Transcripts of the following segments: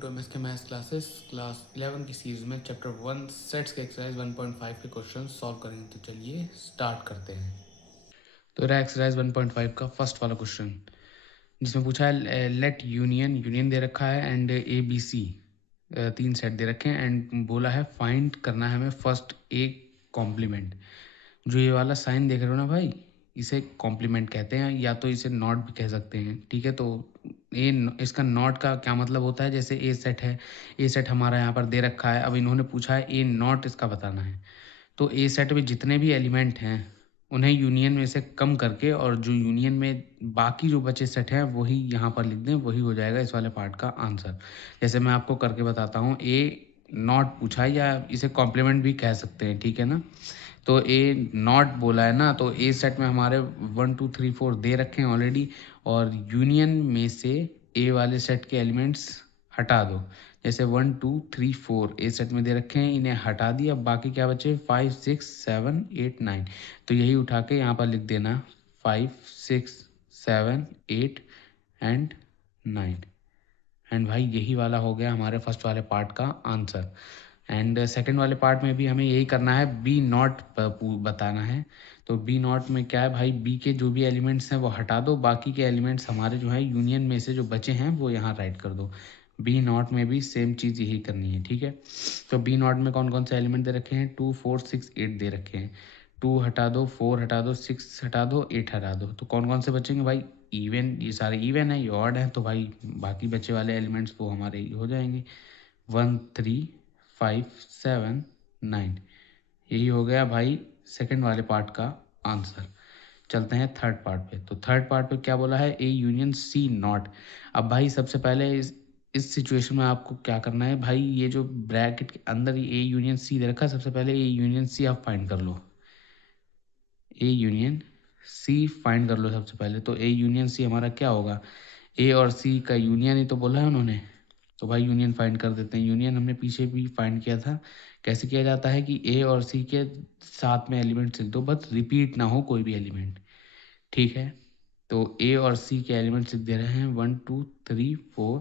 To MSK maths classes class 11 की series में chapter 1 sets के एक्सरसाइज 1.5 के क्वेश्चन सॉल्व करेंगे। तो चलिए स्टार्ट करते हैं। तो रहा एक्सरसाइज 1.5 का फर्स्ट वाला क्वेश्चन, जिसमें पूछा है लेट यूनियन दे रखा है एंड ए बी सी, तीन सेट दे रखे हैं एंड बोला है फाइंड करना है हमें फर्स्ट ए कॉम्प्लीमेंट। जो ये वाला साइन देख रहे हो ना भाई, इसे कॉम्प्लीमेंट कहते हैं या तो इसे नॉट भी कह सकते हैं। ठीक है, तो इसका नॉट का क्या मतलब होता है, जैसे ए सेट है, ए सेट हमारा यहाँ पर दे रखा है, अब इन्होंने पूछा है ए नॉट इसका बताना है। तो ए सेट में जितने भी एलिमेंट हैं उन्हें यूनियन में से कम करके और जो यूनियन में बाकी जो बचे सेट हैं वही यहाँ पर लिख दें, वही हो जाएगा इस वाले पार्ट का आंसर। जैसे मैं आपको करके बताता हूँ, ए नॉट पूछा है या इसे कॉम्प्लीमेंट भी कह सकते हैं। ठीक है ना, तो ए नॉट बोला है ना, तो ए सेट में हमारे 1 2 3 4 दे रखे हैं ऑलरेडी, और यूनियन में से ए वाले सेट के एलिमेंट्स हटा दो। जैसे 1 2 3 4 ए सेट में दे रखे हैं, इन्हें हटा दिया, बाकी क्या बचे 5 6 7 8 9। तो यही उठा के यहाँ पर लिख देना 5 6 7 8 एंड 9। एंड भाई यही वाला हो गया हमारे फर्स्ट वाले पार्ट का आंसर। एंड सेकंड वाले पार्ट में भी हमें यही करना है, बी नॉट बताना है। तो बी नॉट में क्या है भाई, बी के जो भी एलिमेंट्स हैं वो हटा दो, बाकी के एलिमेंट्स हमारे जो हैं यूनियन में से जो बचे हैं वो यहाँ राइट कर दो। बी नॉट में भी सेम चीज़ यही करनी है। ठीक है, तो बी नॉट में कौन कौन से एलिमेंट दे रखे हैं, 2 4 6 8 दे रखे हैं। 2 हटा दो, 4 हटा दो, 6 हटा दो, 8 हटा दो, तो कौन कौन से बचेंगे भाई, इवन, ये सारे इवन है, ये ऑड है, तो भाई बाकी बचे वाले एलिमेंट्स वो हमारे हो जाएंगे 1 3 5 7 9। यही हो गया भाई सेकंड वाले पार्ट का आंसर। चलते हैं थर्ड पार्ट पे। तो थर्ड पार्ट पे क्या बोला है, ए यूनियन सी नॉट। अब भाई सबसे पहले इस सिचुएशन में आपको क्या करना है भाई, ये जो ब्रैकेट के अंदर ए यूनियन सी दे रखा है, सबसे पहले ए यूनियन सी आप फाइंड कर लो। ए यूनियन सी फाइंड कर लो सबसे पहले। तो ए यूनियन सी हमारा क्या होगा, ए और सी का यूनियन ही तो बोला है उन्होंने, तो भाई यूनियन फाइंड कर देते हैं। यूनियन हमने पीछे भी फाइंड किया था। कैसे किया जाता है कि ए और सी के साथ में एलिमेंट लिख दो, बस रिपीट ना हो कोई भी एलिमेंट। ठीक है, तो ए और सी के एलिमेंट्स लिख दे रहे हैं 1 2 3 4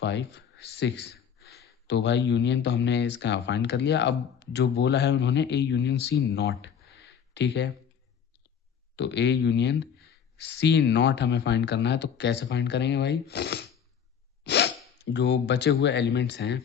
5 6। तो भाई यूनियन तो हमने इसका फाइंड कर लिया। अब जो बोला है उन्होंने ए यूनियन सी नॉट। ठीक है, तो ए यूनियन सी नॉट हमें फाइंड करना है। तो कैसे फाइंड करेंगे भाई, जो बचे हुए एलिमेंट्स हैं,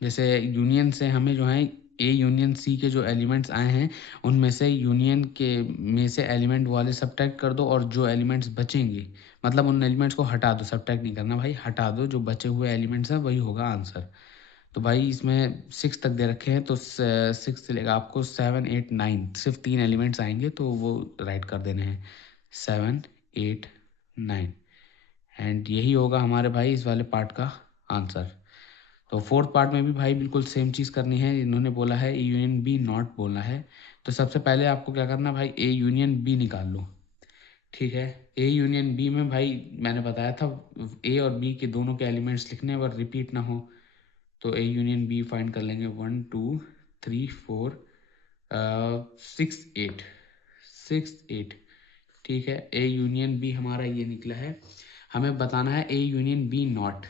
जैसे यूनियन से हमें जो है ए यूनियन सी के जो एलिमेंट्स आए हैं उनमें से यूनियन के में से एलिमेंट वाले सब्ट्रैक्ट कर दो, और जो एलिमेंट्स बचेंगे मतलब उन एलिमेंट्स को हटा दो, सब्ट्रैक्ट नहीं करना भाई, हटा दो, जो बचे हुए एलिमेंट्स हैं वही होगा आंसर। तो भाई इसमें 6 तक दे रखे हैं, तो 6 से लेकर आपको 7 8 9 सिर्फ 3 एलिमेंट्स आएंगे, तो वो राइट कर देने हैं 7 8 9। एंड यही होगा हमारे भाई इस वाले पार्ट का आंसर। तो फोर्थ पार्ट में भी भाई बिल्कुल सेम चीज़ करनी है। इन्होंने बोला है ए यूनियन बी नॉट बोलना है। तो सबसे पहले आपको क्या करना है भाई, ए यूनियन बी निकाल लो। ठीक है, ए यूनियन बी में भाई मैंने बताया था ए और बी के दोनों के एलिमेंट्स लिखने हैं, अगर रिपीट ना हो। तो ए यूनियन बी फाइंड कर लेंगे 1 2 3 4 6 8 6 8। ठीक है, ए यूनियन बी हमारा ये निकला है। हमें बताना है A union B not,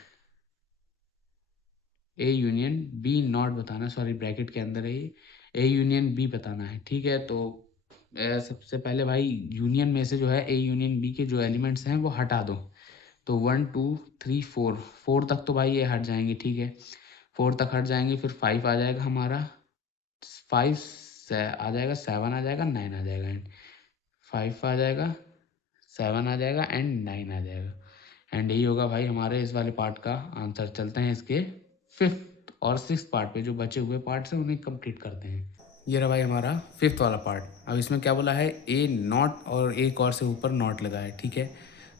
A union B not बताना, सॉरी ब्रैकेट के अंदर है ये, ए यूनियन बी बताना है। ठीक है, तो सबसे पहले भाई यूनियन में से जो है ए यूनियन बी के जो एलिमेंट्स हैं वो हटा दो। तो 1 2 3 4, 4 तक तो भाई ये हट जाएंगे। ठीक है, 4 तक हट जाएंगे, फिर 5 आ जाएगा हमारा, 5 आ जाएगा, 7 आ जाएगा, 9 आ जाएगा, एंड 5 आ जाएगा, 7 आ जाएगा एंड 9 आ जाएगा। एंड यही होगा भाई हमारे इस वाले पार्ट का आंसर। चलते हैं इसके फिफ्थ और सिक्स पार्ट पे, जो बचे हुए पार्ट्स हैं उन्हें कंप्लीट करते हैं। ये रहा भाई हमारा फिफ्थ वाला पार्ट। अब इसमें क्या बोला है, ए नॉट और एक और से ऊपर नॉट लगा है। ठीक है,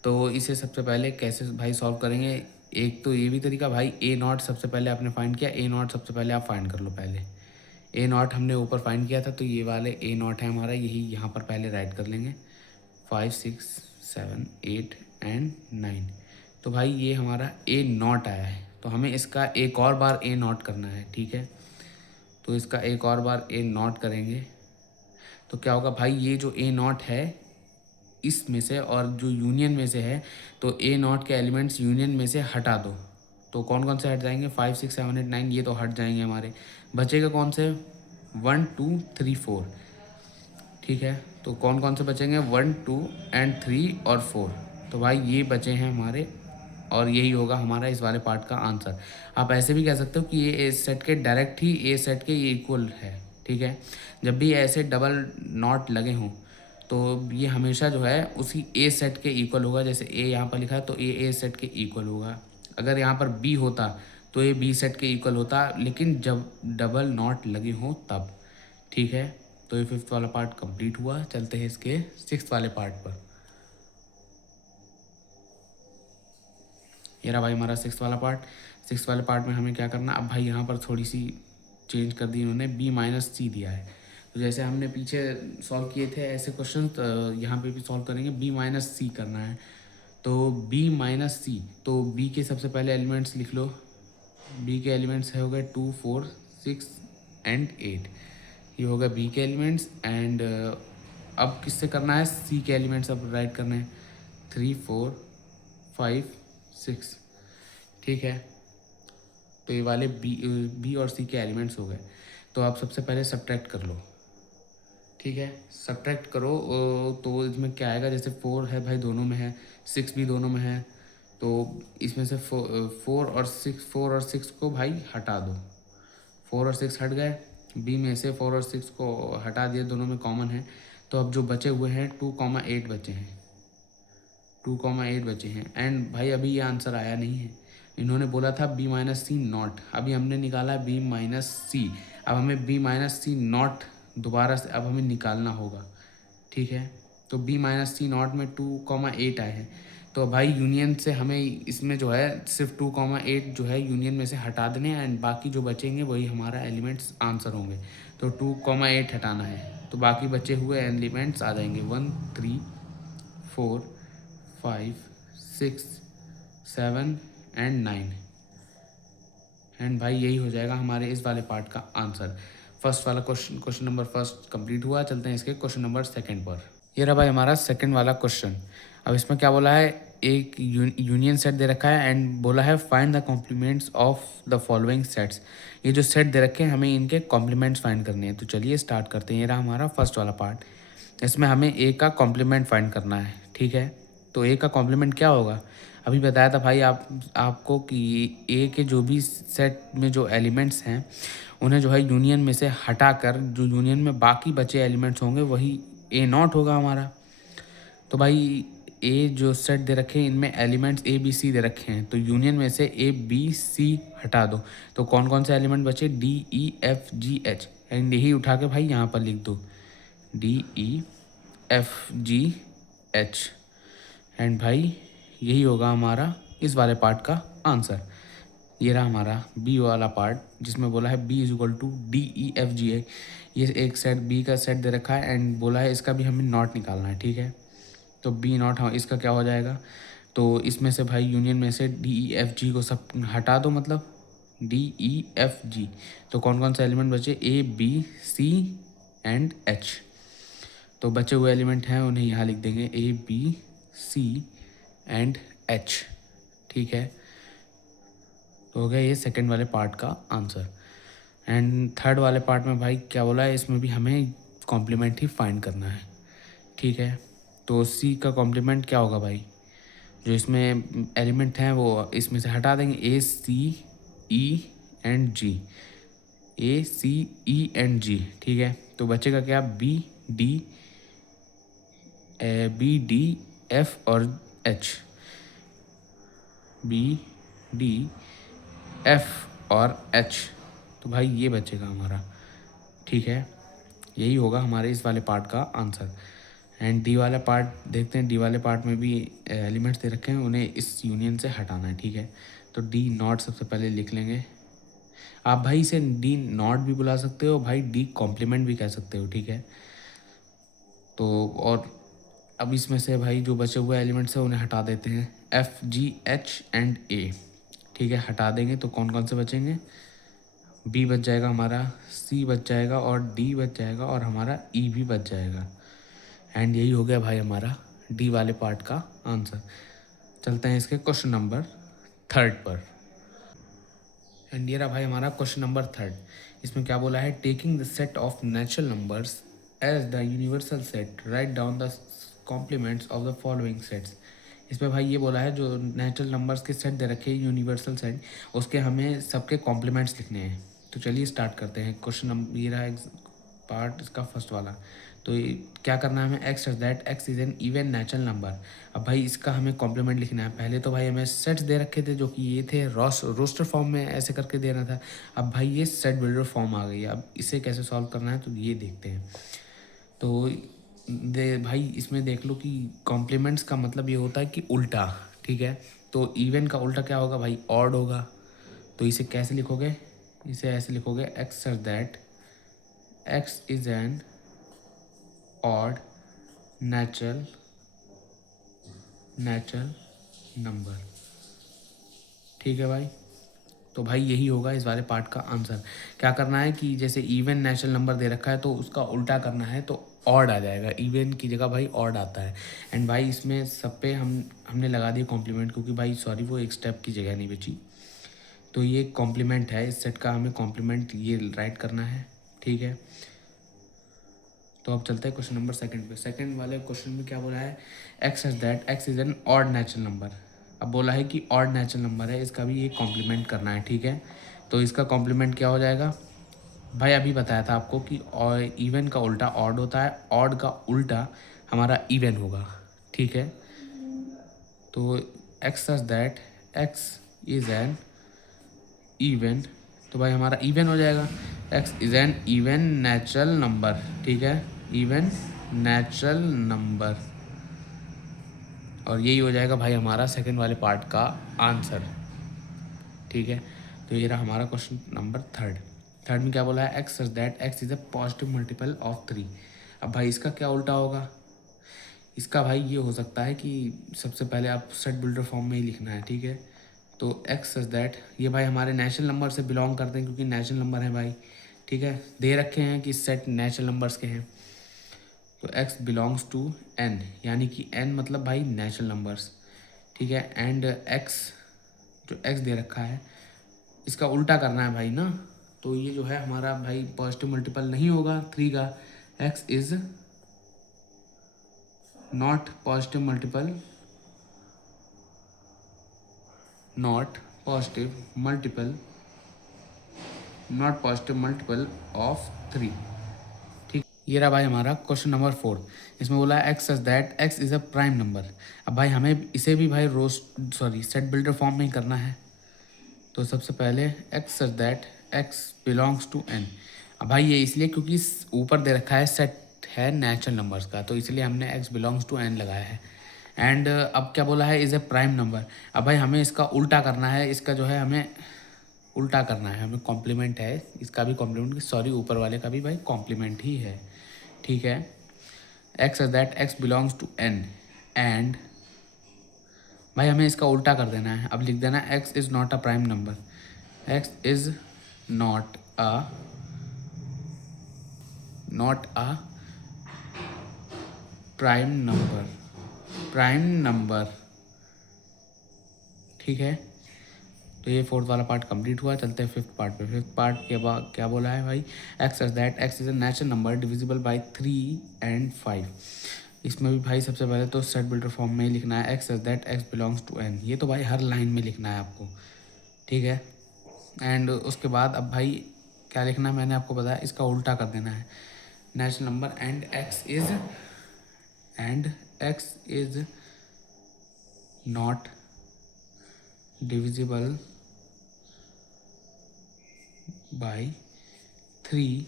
तो इसे सबसे पहले कैसे भाई सॉल्व करेंगे, एक तो ये भी तरीका भाई, ए नॉट सबसे पहले आपने फाइंड किया, ए नॉट सबसे पहले आप फाइंड कर लो। पहले ए नॉट हमने ऊपर फाइंड किया था, तो ये वाले ए नॉट है हमारा, यही यहाँ पर पहले राइट कर लेंगे 5 6 7 8 एंड 9। तो भाई ये हमारा ए नॉट आया है, तो हमें इसका एक और बार ए नॉट करना है। ठीक है, तो इसका एक और बार ए नॉट करेंगे तो क्या होगा भाई, ये जो ए नॉट है इसमें से और जो यूनियन में से है, तो ए नॉट के एलिमेंट्स यूनियन में से हटा दो। तो कौन कौन से हट जाएंगे, 5 6 7 8 9 ये तो हट जाएंगे हमारे। बचेगा कौन से, 1 2 3 4। ठीक है, तो कौन कौन से बचेंगे, 1 2 एंड 3 और 4। तो भाई ये बचे हैं हमारे, और यही होगा हमारा इस वाले पार्ट का आंसर। आप ऐसे भी कह सकते हो कि ये ए सेट के डायरेक्ट ही ए सेट के इक्वल है। ठीक है, जब भी ऐसे डबल नॉट लगे हों तो ये हमेशा जो है उसी ए सेट के इक्वल होगा। जैसे ए यहाँ पर लिखा है तो ए सेट के इक्वल होगा। अगर यहाँ पर बी होता तो ये बी सेट के इक्वल होता, लेकिन जब डबल नॉट लगे हों तब। ठीक है, तो ये 5th वाला पार्ट कंप्लीट हुआ। चलते हैं इसके 6th वाले पार्ट पर। ये रहा भाई हमारा 6th वाला पार्ट। 6th वाले पार्ट में हमें क्या करना, अब भाई यहाँ पर थोड़ी सी चेंज कर दी इन्होंने, b-c दिया है। तो जैसे हमने पीछे सॉल्व किए थे ऐसे क्वेश्चन, तो यहाँ पे भी सॉल्व करेंगे, b-c करना है। तो b-c, तो b के सबसे पहले एलिमेंट्स लिख लो। b के एलिमेंट्स है हो गए 2 4 6 एंड 8। ये होगा b के एलिमेंट्स। एंड अब किससे करना है, c के एलिमेंट्स अब राइट करने हैं, 3 4 5 6। ठीक है, तो ये वाले बी और सी के एलिमेंट्स हो गए। तो आप सबसे पहले सब्ट्रैक्ट कर लो। ठीक है, सब्ट्रैक्ट करो। तो इसमें क्या आएगा, जैसे 4 है भाई दोनों में है, 6 भी दोनों में है, तो इसमें से 4 और 6 को भाई हटा दो। 4 और 6 हट गए, बी में से 4 और 6 को हटा दिए, दोनों में कॉमन है। तो अब जो बचे हुए हैं 2,8 बचे हैं, 2,8 बचे हैं। एंड भाई अभी ये आंसर आया नहीं है, इन्होंने बोला था b-c नॉट, अभी हमने निकाला b-c। अब हमें b-c नॉट दोबारा से अब हमें निकालना होगा। ठीक है, तो b-c नॉट में 2,8 आए हैं। तो भाई यूनियन से हमें इसमें जो है सिर्फ 2,8 जो है यूनियन में से हटा देने हैं, एंड बाकी जो बचेंगे वही हमारा एलिमेंट्स आंसर होंगे। तो 2,8 हटाना है, तो बाकी बचे हुए एलिमेंट्स आ जाएंगे 1 3 4 5 6 7 एंड 9। एंड भाई यही हो जाएगा हमारे इस वाले पार्ट का आंसर। फर्स्ट वाला क्वेश्चन नंबर फर्स्ट कंप्लीट हुआ। चलते हैं इसके क्वेश्चन नंबर सेकंड पर। ये रहा भाई हमारा सेकंड वाला क्वेश्चन। अब इसमें क्या बोला है, एक यूनियन सेट दे रखा है एंड बोला है find the complements of the following sets. ये जो सेट दे रखे हैं हमें इनके कॉम्प्लीमेंट्स फाइंड करने हैं। तो चलिए स्टार्ट करते हैं। ये रहा हमारा फर्स्ट वाला पार्ट। इसमें हमें ए का कॉम्प्लीमेंट फाइंड करना है। ठीक है, तो ए का कॉम्प्लीमेंट क्या होगा, अभी बताया था भाई आपको कि ए के जो भी सेट में जो एलिमेंट्स हैं उन्हें जो है यूनियन में से हटाकर जो यूनियन में बाकी बचे एलिमेंट्स होंगे वही ए नॉट होगा हमारा। तो भाई ए जो सेट दे रखे हैं इनमें एलिमेंट्स ए बी सी दे रखे हैं, तो यूनियन में से ए बी सी हटा दो। तो कौन कौन से एलिमेंट बचे, D E F ji H, and यही उठा के भाई यहाँ पर लिख दो, D E F ji H. And भाई यही होगा हमारा इस वाले पार्ट का आंसर। ये रहा हमारा बी वाला पार्ट जिसमें बोला है B is equal to D E F G A. ये एक सेट बी का सेट दे रखा है एंड बोला है इसका भी हमें नॉट निकालना है। ठीक है, तो बी नॉट, हाँ इसका क्या हो जाएगा, तो इसमें से भाई यूनियन में से डी ई एफ जी को सब हटा दो, मतलब डी ई एफ जी। तो कौन कौन से एलिमेंट बचे, A B C and H. तो बचे हुए एलिमेंट हैं उन्हें यहाँ लिख देंगे, A B C and H. ठीक है, तो हो गया ये सेकंड वाले पार्ट का आंसर। एंड थर्ड वाले पार्ट में भाई क्या बोला है, इसमें भी हमें कॉम्प्लीमेंट ही फाइंड करना है। ठीक है, तो सी का कॉम्प्लीमेंट क्या होगा भाई, जो इसमें एलिमेंट हैं वो इसमें से हटा देंगे, ए सी E and ji, A C E and जी। ठीक है, तो बचेगा क्या, बी डी एफ और एच, बी डी एफ और एच। तो भाई ये बचेगा हमारा। ठीक है, यही होगा हमारे इस वाले पार्ट का आंसर। एंड डी वाला पार्ट देखते हैं, डी वाले पार्ट में भी एलिमेंट्स दे रखे हैं, उन्हें इस यूनियन से हटाना है। ठीक है, तो डी नॉट सबसे पहले लिख लेंगे। आप भाई इसे डी नॉट भी बुला सकते हो, भाई डी कॉम्प्लीमेंट भी कह सकते हो। ठीक है, तो और अब इसमें से भाई जो बचे हुए एलिमेंट्स हैं उन्हें हटा देते हैं, एफ जी एच एंड ए। ठीक है, हटा देंगे तो कौन कौन से बचेंगे, बी बच जाएगा हमारा, सी बच जाएगा और डी बच जाएगा और हमारा ई भी बच जाएगा। एंड यही हो गया भाई हमारा डी वाले पार्ट का आंसर। चलते हैं इसके क्वेश्चन नंबर थर्ड पर। एंड ये रहा भाई हमारा क्वेश्चन नंबर 3। इसमें क्या बोला है, taking the set of natural numbers as the universal set right down the complements of the following sets. इसमें भाई ये बोला है जो नेचुरल नंबर्स के सेट दे रखे हैं यूनिवर्सल सेट, उसके हमें सबके कॉम्प्लीमेंट्स लिखने हैं। तो चलिए स्टार्ट करते हैं। क्वेश्चन नंबर ये रहा पार्ट इसका फर्स्ट वाला। तो क्या करना है हमें, x such that x is an even natural number. अब भाई इसका हमें कॉम्प्लीमेंट लिखना है। पहले तो भाई हमें सेट्स दे रखे थे जो कि ये थे रोस्टर फॉर्म में ऐसे करके देना था। अब भाई ये सेट बिल्डर फॉर्म आ गई है। अब इसे कैसे सॉल्व करना है तो ये देखते हैं। तो भाई इसमें देख लो कि कॉम्प्लीमेंट्स का मतलब ये होता है कि उल्टा, ठीक है। तो इवन का उल्टा क्या होगा भाई, ऑड होगा। तो इसे कैसे लिखोगे, इसे ऐसे लिखोगे, x such that x is an odd natural number. ठीक है भाई। तो भाई यही होगा इस वाले पार्ट का आंसर। क्या करना है कि जैसे इवन नेचुरल नंबर दे रखा है तो उसका उल्टा करना है, तो ऑड आ जाएगा। इवन की जगह भाई ऑड आता है। एंड भाई इसमें सब पे हमने लगा दिया कॉम्प्लीमेंट, क्योंकि भाई सॉरी वो एक स्टेप की जगह नहीं बची। तो ये कॉम्प्लीमेंट है, इस सेट का हमें कॉम्प्लीमेंट ये राइट करना है, ठीक है। तो अब चलते हैं क्वेश्चन नंबर 2 पे। सेकंड वाले क्वेश्चन में क्या बोला है, X such that x is an odd natural number. अब बोला है कि ऑड नेचुरल नंबर है, इसका भी ये कॉम्प्लीमेंट करना है, ठीक है। तो इसका कॉम्प्लीमेंट क्या हो जाएगा भाई, अभी बताया था आपको कि इवन का उल्टा ऑड होता है, ऑड का उल्टा हमारा इवन होगा, ठीक है। तो X such that x is an even, तो भाई हमारा इवन हो जाएगा। X is an even natural number, ठीक है, इवन नेचुरल नंबर। और यही हो जाएगा भाई हमारा सेकंड वाले पार्ट का आंसर, ठीक है। तो ये रहा हमारा क्वेश्चन नंबर 3। थर्ड में क्या बोला है, X such that x is a positive multiple of 3। अब भाई इसका क्या उल्टा होगा, इसका भाई ये हो सकता है कि सबसे पहले आप सेट बिल्डर फॉर्म में ही लिखना है, ठीक है। तो एक्स सच दैट ये भाई हमारे नेचुरल नंबर से बिलोंग करते हैं, क्योंकि नेचुरल नंबर है भाई, ठीक है। दे रखे हैं कि सेट नेचुरल नंबर्स के हैं। तो x बिलोंग्स टू n, यानी कि n मतलब भाई नेचुरल नंबर्स, ठीक है। एंड x जो x दे रखा है इसका उल्टा करना है भाई ना। तो ये जो है हमारा भाई पॉजिटिव मल्टीपल नहीं होगा 3 का। x is not positive multiple, not positive multiple, not positive multiple of 3, ठीक। ये रहा भाई हमारा क्वेश्चन नंबर 4। इसमें बोला है X such that X is a prime number. अब भाई हमें इसे भी भाई सेट बिल्डर फॉर्म में ही करना है। तो सबसे पहले X such that X belongs to N. अब भाई ये इसलिए क्योंकि ऊपर दे रखा है सेट है नेचुरल नंबर्स का, तो इसलिए हमने एक्स बिलोंग्स टू एन लगाया है। एंड अब क्या बोला है, इज़ ए प्राइम नंबर। अब भाई हमें इसका उल्टा करना है, इसका जो है हमें उल्टा करना है, हमें कॉम्प्लीमेंट है, इसका भी कॉम्प्लीमेंट, सॉरी ऊपर वाले का भी भाई कॉम्प्लीमेंट ही है, ठीक है। X that X belongs to N and भाई हमें इसका उल्टा कर देना है। अब लिख देना है x is not a prime number. X is not a prime number, ठीक है। तो ये फोर्थ वाला पार्ट कंप्लीट हुआ। चलते हैं फिफ्थ पार्ट पे। फिफ्थ पार्ट के बाद क्या बोला है भाई, x such that x is a natural number divisible by 3 and 5। इसमें भी भाई सबसे पहले तो सेट बिल्डर फॉर्म में ही लिखना है, X such that X belongs to N. ये तो भाई हर लाइन में लिखना है आपको, ठीक है। एंड उसके बाद अब भाई क्या लिखना है मैंने आपको बताया, इसका उल्टा कर देना है, natural number and x is not divisible by 3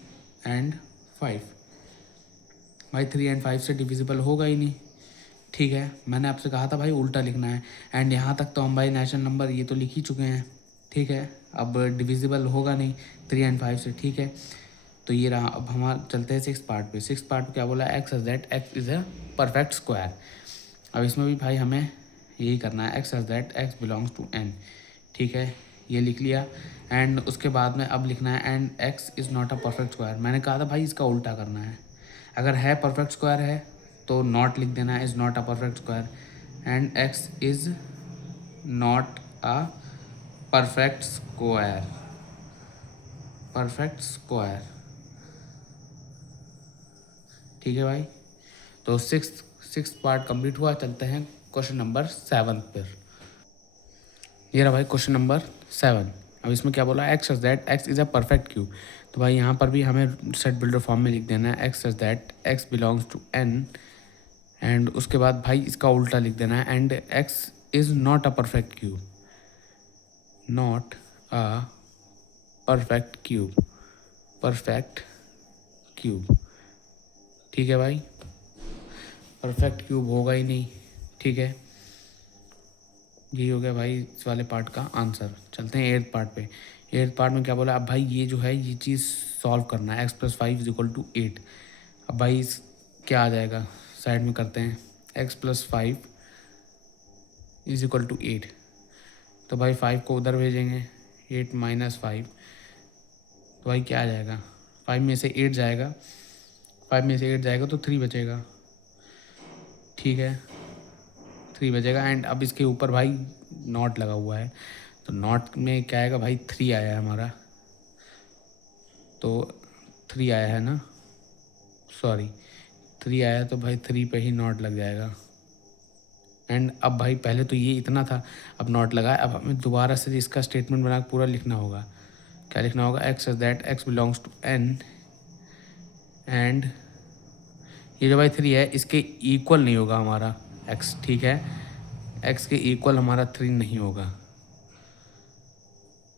and 5। भाई 3 and 5 से डिविजिबल होगा ही नहीं, ठीक है। मैंने आपसे कहा था भाई उल्टा लिखना है। एंड यहाँ तक तो हम भाई नेचुरल नंबर ये तो लिख ही चुके हैं, ठीक है। अब डिविजिबल होगा नहीं 3 and 5 से, ठीक है। तो ये रहा। अब हम चलते हैं सिक्स पार्ट पे। सिक्स पार्ट क्या बोला, X that X is a perfect square. अब इसमें भी भाई हमें यही करना है, X that X belongs to N, ठीक है। ये लिख लिया। एंड उसके बाद में अब लिखना है and X is not a perfect square. मैंने कहा था भाई इसका उल्टा करना है, अगर है परफेक्ट स्क्वायर है तो नॉट लिख देना है, is not a perfect square. And X is not a perfect square, perfect square. ठीक है भाई, तो सिक्स पार्ट कंप्लीट हुआ। चलते हैं क्वेश्चन नंबर 7 पर। ये रहा भाई क्वेश्चन नंबर 7। अब इसमें क्या बोला, X such that X is a perfect cube. तो भाई यहाँ पर भी हमें सेट बिल्डर फॉर्म में लिख देना है X such that X belongs to N, and उसके बाद भाई इसका उल्टा लिख देना है, and X is not a perfect cube, not a perfect cube, perfect cube. ठीक है भाई, परफेक्ट क्यूब होगा ही नहीं। ठीक है, यही हो गया भाई इस वाले पार्ट का आंसर। चलते हैं 8th पार्ट पे। 8th पार्ट में क्या बोला, अब भाई ये जो है ये चीज़ सॉल्व करना है, x+5 = 8। अब भाई क्या आ जाएगा, साइड में करते हैं, x+5 = 8। तो भाई 5 को उधर भेजेंगे, 8 - 5, तो भाई क्या आ जाएगा, 5 में से 8 जाएगा, 5 में से 8 जाएगा तो 3 बचेगा। ठीक है, 3 बचेगा, एंड अब इसके ऊपर भाई नॉट लगा हुआ है, तो नॉट में क्या आएगा भाई, 3 आया है हमारा, तो 3 आया है ना, सॉरी 3 आया है, तो भाई 3 पे ही नॉट लग जाएगा। एंड अब भाई पहले तो ये इतना था, अब नॉट लगा है, अब हमें दोबारा से इसका स्टेटमेंट बना के पूरा लिखना होगा। क्या लिखना होगा, X is that X belongs to N, and ये जो भाई 3 है इसके इक्वल नहीं होगा हमारा एक्स। ठीक है, एक्स के इक्वल हमारा 3 नहीं होगा,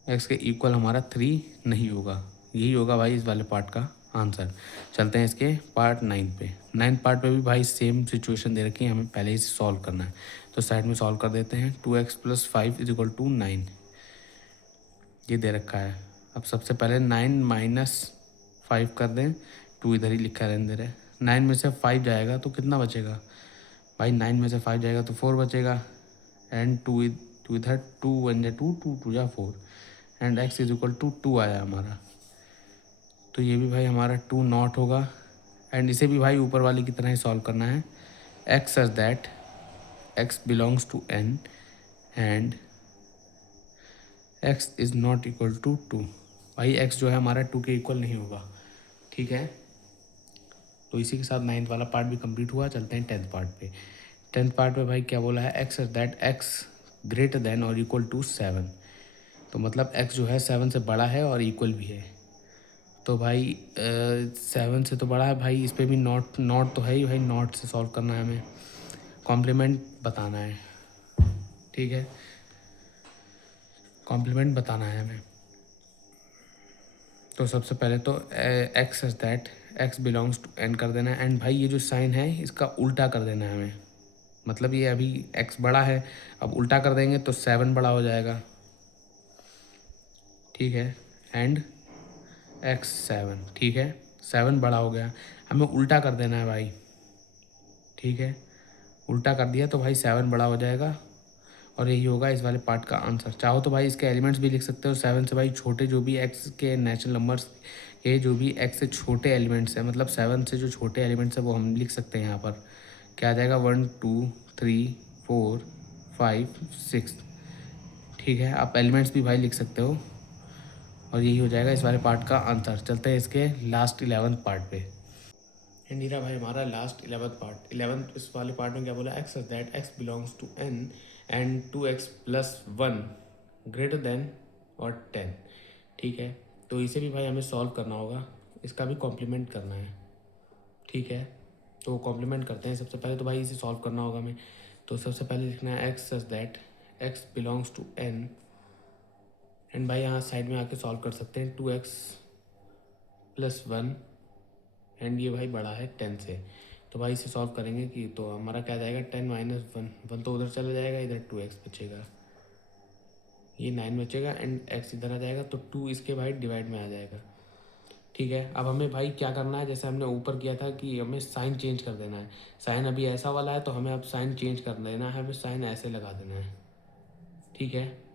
एक्स के इक्वल हमारा 3 नहीं होगा। यही होगा भाई इस वाले पार्ट का आंसर। चलते हैं इसके पार्ट 9 पे। 9th पार्ट पे भी भाई सेम सिचुएशन दे रखी है, हमें पहले ही सॉल्व करना है, तो साइड में सॉल्व कर देते हैं। 2x+5 = 9 ये दे रखा है। अब सबसे पहले 9 - 5 कर दें, 2 इधर ही लिखा रहने दे रहे। 9 में से 5 जाएगा तो कितना बचेगा भाई, 9 में से 5 जाएगा तो 4 बचेगा, एंड 2 इधर, 2 × 1 = 2, 2 × 2 = 4, एंड x = 2 आया हमारा। तो ये भी भाई हमारा 2 नॉट होगा, एंड इसे भी भाई ऊपर वाले की तरह ही सॉल्व करना है। X such that X belongs to N, and X is not equal to 2। भाई एक्स जो है हमारा 2 के इक्वल नहीं होगा। ठीक है, तो इसी के साथ 9th वाला पार्ट भी कंप्लीट हुआ। चलते हैं 10th पार्ट पे। 10th पार्ट में भाई क्या बोला है, X such that x greater than और इक्वल टू 7। तो मतलब एक्स जो है 7 से बड़ा है और इक्वल भी है। तो भाई 7 से तो बड़ा है भाई, इस पर भी नॉट नॉट तो है ही भाई, नॉट से सॉल्व करना है हमें, कॉम्प्लीमेंट बताना है। ठीक है, कॉम्प्लीमेंट बताना है हमें। तो सबसे पहले तो X such that X belongs to N कर देना है, एंड भाई ये जो साइन है इसका उल्टा कर देना है हमें। मतलब ये अभी एक्स बड़ा है, अब उल्टा कर देंगे तो 7 बड़ा हो जाएगा। ठीक है, एंड x7। ठीक है, 7 बड़ा हो गया, हमें उल्टा कर देना है भाई। ठीक है, उल्टा कर दिया तो भाई 7 बड़ा हो जाएगा, और यही होगा इस वाले पार्ट का आंसर। चाहो तो भाई इसके एलिमेंट्स भी लिख सकते हो। 7 से भाई छोटे जो भी एक्स के नेचुरल नंबर्स के जो भी एक्स से छोटे एलिमेंट्स हैं, मतलब 7 से जो छोटे एलिमेंट्स हैं वो हम लिख सकते हैं यहाँ पर। क्या आ जाएगा, 1 2 3 4 5 6। ठीक है, आप एलिमेंट्स भी भाई लिख सकते हो, और यही हो जाएगा इस वाले पार्ट का आंसर। चलते हैं इसके लास्ट 11th पार्ट पे। एंड नीरा भाई हमारा लास्ट 11th पार्ट। 11th इस वाले पार्ट में क्या बोला, X such that X belongs to N, and 2x+1 greater than और 10। ठीक है, तो इसे भी भाई हमें सॉल्व करना होगा, इसका भी कॉम्प्लीमेंट करना है। ठीक है, तो कॉम्प्लीमेंट करते हैं। सबसे पहले तो भाई इसे सॉल्व करना होगा हमें, तो सबसे पहले लिखना है X such that X belongs to N, and भाई यहाँ साइड में आके सॉल्व कर सकते हैं। 2x+1, एंड ये भाई बड़ा है 10 से, तो भाई इसे सॉल्व करेंगे कि तो हमारा क्या जाएगा, 10 - 1, 1 तो उधर चला जाएगा, इधर 2x बचेगा, ये 9 बचेगा, एंड x इधर आ जाएगा, तो 2 इसके भाई डिवाइड में आ जाएगा। ठीक है, अब हमें भाई क्या करना है, जैसे हमने ऊपर किया था कि हमें साइन चेंज कर देना है। साइन अभी ऐसा वाला है तो हमें अब साइन चेंज कर देना है, हमें साइन ऐसे लगा देना है। ठीक है,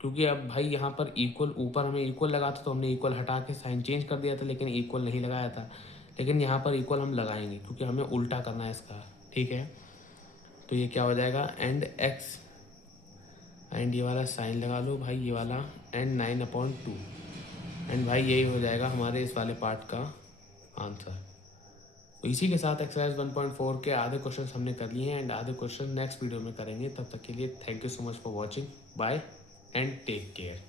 क्योंकि अब भाई यहाँ पर इक्वल, ऊपर हमें इक्वल लगा था तो हमने इक्वल हटा के साइन चेंज कर दिया था, लेकिन इक्वल नहीं लगाया था। लेकिन यहाँ पर इक्वल हम लगाएंगे क्योंकि हमें उल्टा करना है इसका। ठीक है, तो ये क्या हो जाएगा, एंड एक्स, एंड ये वाला साइन लगा लो भाई, ये वाला, एंड 9/2। एंड भाई यही हो जाएगा हमारे इस वाले पार्ट का आंसर। तो इसी के साथ एक्सरसाइज 1.4 के आधे क्वेश्चन हमने कर लिए हैं एंड आधे क्वेश्चन नेक्स्ट वीडियो में करेंगे। तब तक के लिए thank you so much for watching, bye and take care.